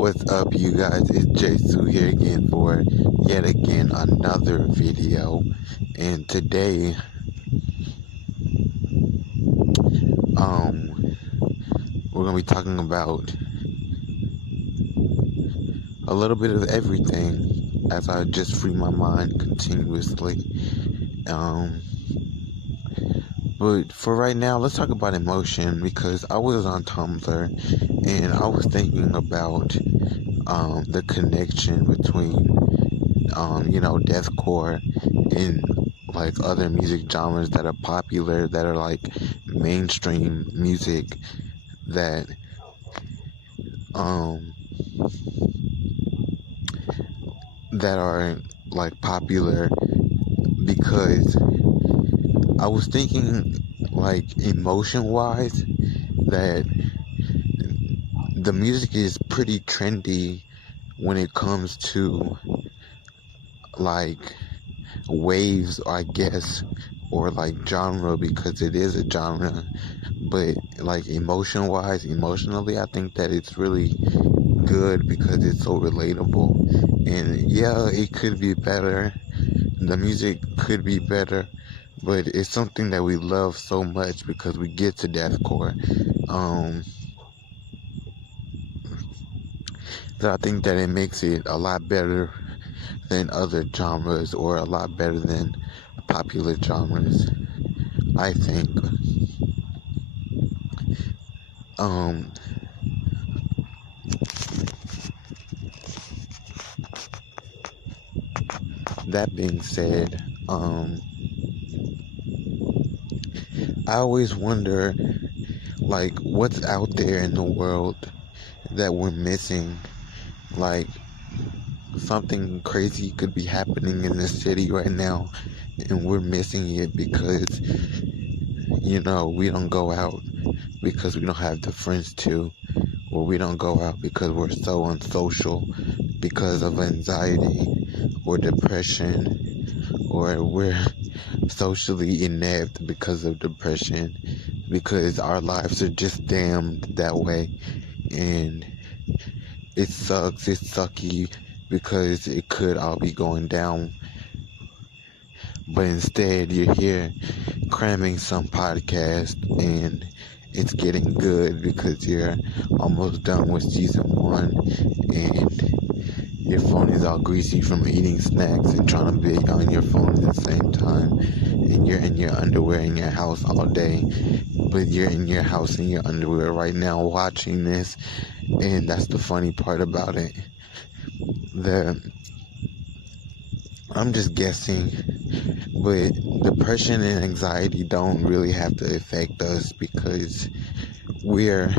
What's up, you guys? It's Jesu here again for yet again another video. And today, we're gonna be talking about a little bit of everything as I just free my mind continuously. But for right now, let's talk about emotion because I was on Tumblr and I was thinking about the connection between deathcore and like other music genres that are popular, that are like mainstream music that are like popular, because I was thinking like emotion wise that the music is pretty trendy when it comes to like waves, I guess, or like genre, because it is a genre. But like emotionally, I think that it's really good because it's so relatable. And yeah, it could be better. The music could be better, but it's something that we love so much because we get to deathcore. That I think that it makes it a lot better than other genres, or a lot better than popular genres, I think. That being said, I always wonder, like, what's out there in the world that we're missing. Like, something crazy could be happening in the city right now, and we're missing it because, we don't go out because we don't have the friends to, or we don't go out because we're so unsocial because of anxiety or depression, or we're socially inept because of depression, because our lives are just damned that way. And it sucks, it's sucky, because it could all be going down. But instead, you're here cramming some podcast, and it's getting good because you're almost done with season 1, and your phone is all greasy from eating snacks and trying to be on your phone at the same time, and you're in your underwear in your house all day, but you're in your house in your underwear right now watching this. And that's the funny part about it. I'm just guessing, but depression and anxiety don't really have to affect us because we're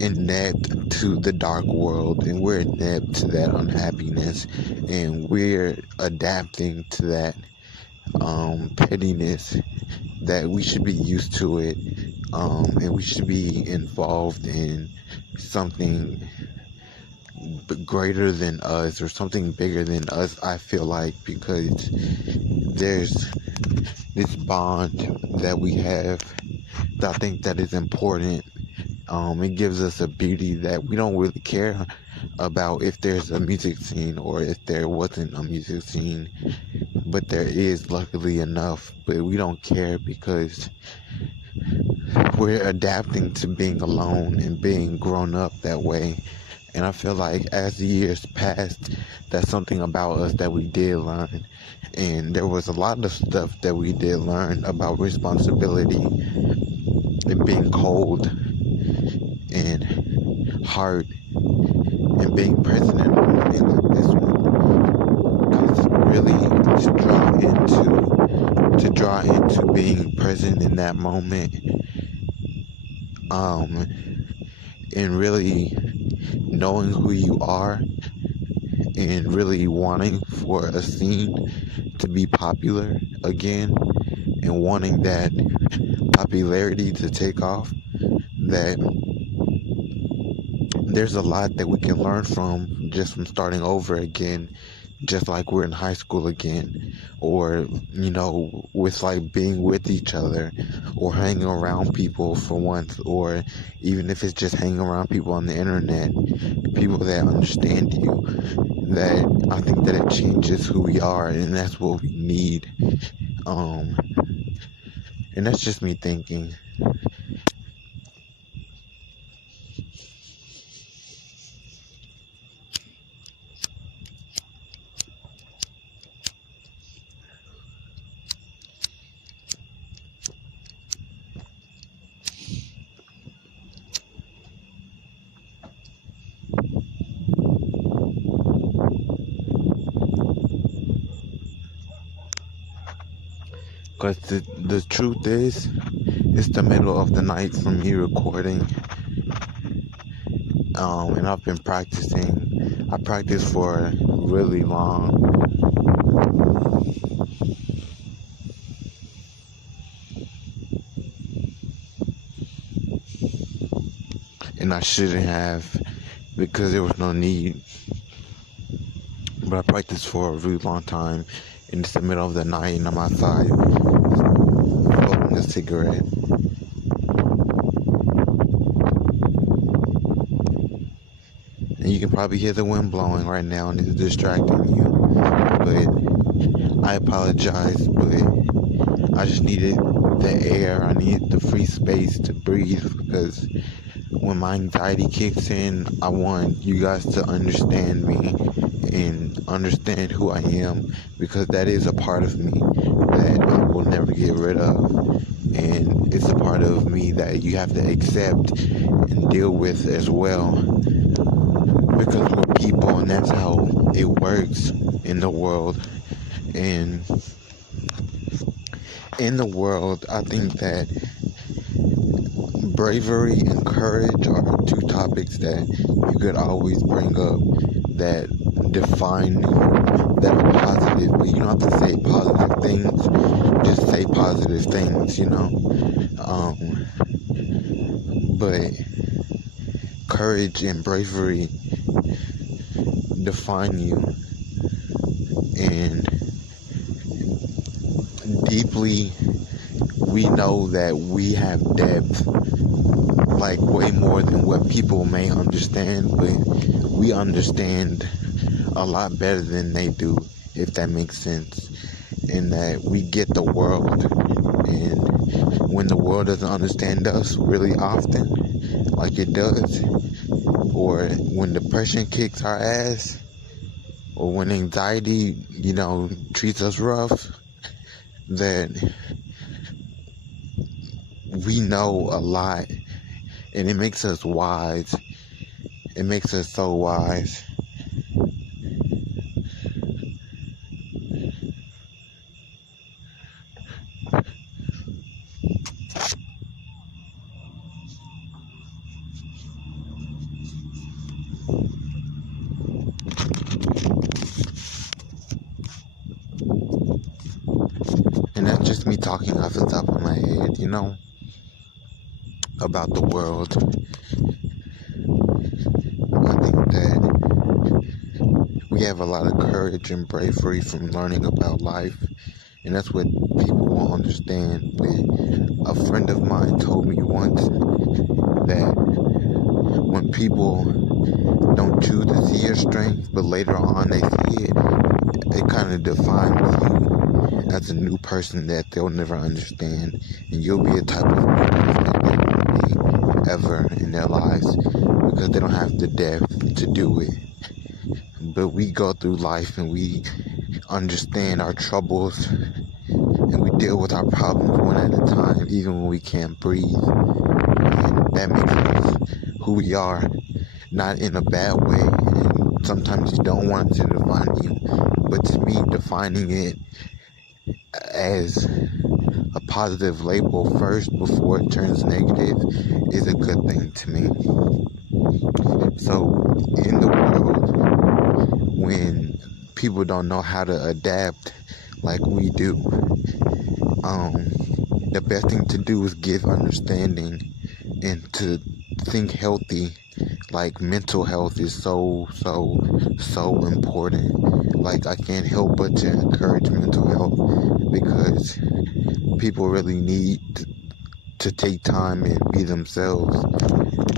inept to the dark world, and we're inept to that unhappiness, and we're adapting to that pettiness, that we should be used to it, and we should be involved in something greater than us, or something bigger than us, I feel like, because there's this bond that we have that I think that is important. It gives us a beauty that we don't really care about if there's a music scene or if there wasn't a music scene, but there is, luckily enough. But we don't care because we're adapting to being alone and being grown up that way. And I feel like as the years passed, that's something about us that we did learn. And there was a lot of stuff that we did learn about responsibility and being cold and hard and being present in a moment like this one. Because really to draw into being present in that moment, and really knowing who you are, and really wanting for a scene to be popular again, and wanting that popularity to take off, that there's a lot that we can learn from just from starting over again, just like we're in high school again, or with like being with each other or hanging around people for once, or even if it's just hanging around people on the internet, people that understand you, that I think that it changes who we are, and that's what we need. Um, and that's just me thinking. Because the truth is, it's the middle of the night for me recording. And I've been practicing. I practiced for really long. And I shouldn't have, because there was no need. But I practiced for a really long time. And it's the middle of the night and I'm outside smoking a cigarette. And you can probably hear the wind blowing right now and it's distracting you. But I apologize, but I just needed the air. I needed the free space to breathe, because when my anxiety kicks in, I want you guys to understand me and understand who I am, because that is a part of me that I will never get rid of, and it's a part of me that you have to accept and deal with as well, because we're people and that's how it works in the world. And in the world, I think that bravery and courage are two topics that you could always bring up that define you, that are positive, but you don't have to say positive things, just say positive things, but courage and bravery define you, and deeply we know that we have depth, like way more than what people may understand, but we understand a lot better than they do, if that makes sense. And that we get the world, and when the world doesn't understand us really often, like it does, or when depression kicks our ass, or when anxiety, treats us rough, that we know a lot, and it makes us wise. It makes us so wise. And that's just me talking off the top of my head, about the world. I think that we have a lot of courage and bravery from learning about life, and that's what people won't understand. But a friend of mine told me once that when people don't choose to see your strength, but later on they see it, it kind of defines you as a new person that they'll never understand, and you'll be a type of person that they won't be ever in their lives, because they don't have the depth to do it. But we go through life and we understand our troubles, and we deal with our problems one at a time, even when we can't breathe. And that makes us who we are, not in a bad way. And sometimes you don't want it to define you, but to me, defining it as a positive label first before it turns negative is a good thing to me. So in the world, when people don't know how to adapt like we do, the best thing to do is give understanding and to think healthy. Like, mental health is so important. Like, I can't help but to encourage mental health, because people really need to take time and be themselves,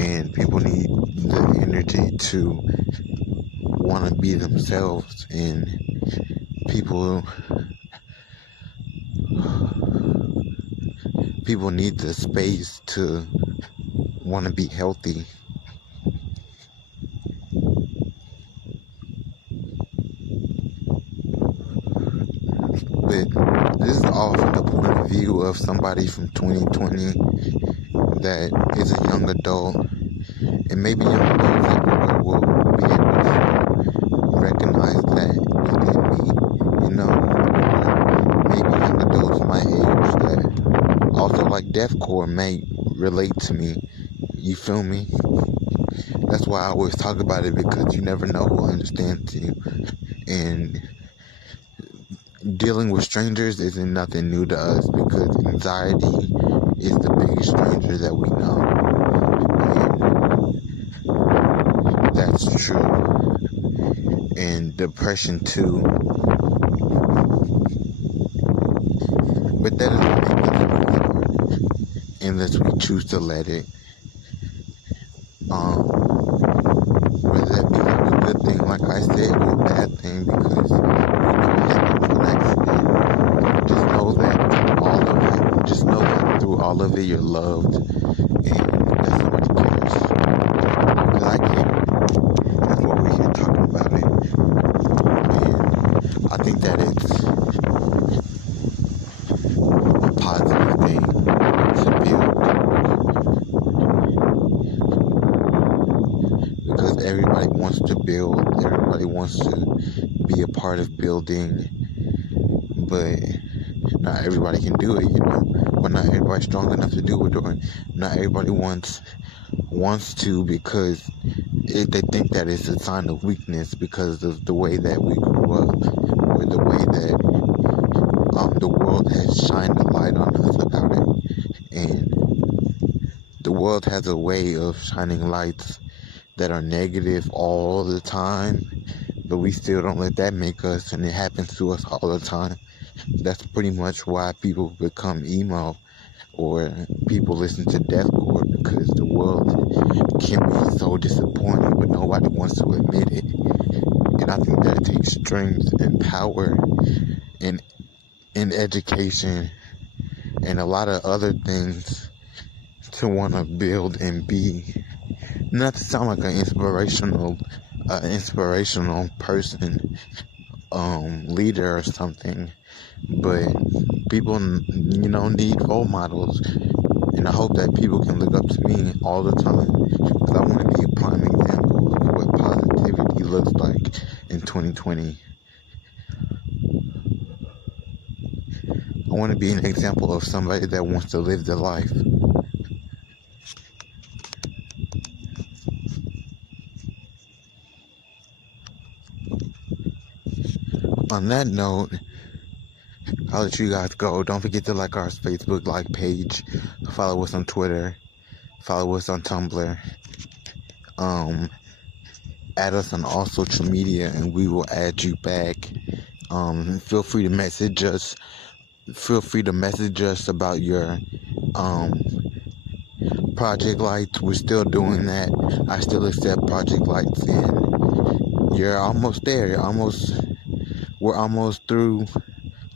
and people need the energy to want to be themselves, and people need the space to want to be healthy. But this is all from the point of view of somebody from 2020 that is a young adult, and maybe young adults everywhere will be able to recognize that within me, maybe young adults my age that also like deathcore may relate to me. You feel me? That's why I always talk about it, because you never know who understands you. And dealing with strangers isn't nothing new to us, because anxiety is the biggest stranger that we know. And that's true. And depression too. But that doesn't make us who we are, unless we choose to let it. Whether that be like a good thing, like I said, or a bad thing, because you know it happened from an accident. Just know that through all of it, you're loved, and that somebody cares. Because I care. That's why we're here talking about it. And I think that it's a positive thing to build. Because everybody wants to build, everybody wants to be a part of building, but not everybody can do it, but not everybody's strong enough to do it, or not everybody wants to, because they think that it's a sign of weakness because of the way that we grew up, or the way that the world has shined a light on us about it. And the world has a way of shining lights that are negative all the time, but we still don't let that make us, and it happens to us all the time. That's pretty much why people become emo, or people listen to deathcore, because the world can be so disappointing, but nobody wants to admit it. And I think that takes strength and power and education and a lot of other things to want to build and be. Not to sound like an inspirational person, leader or something, but people, need role models, and I hope that people can look up to me all the time, because I want to be a prime example of what positivity looks like in 2020. I want to be an example of somebody that wants to live their life. On that note, I'll let you guys go. Don't forget to like our Facebook page, follow us on Twitter, follow us on Tumblr, add us on all social media, and we will add you back. Feel free to message us. Feel free to message us about your project lights. We're still doing that. I still accept project lights, and you're almost there. We're almost through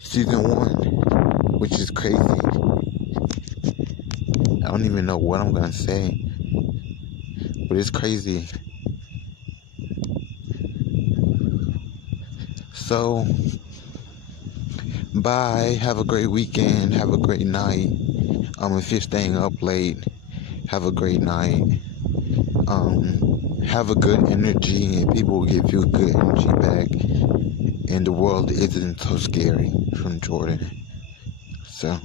season 1, which is crazy. I don't even know what I'm gonna say, but it's crazy. So, bye. Have a great weekend. Have a great night. If you're staying up late, have a great night. Have a good energy, and people will give you good energy back. And the world isn't so scary, from Jordan. So.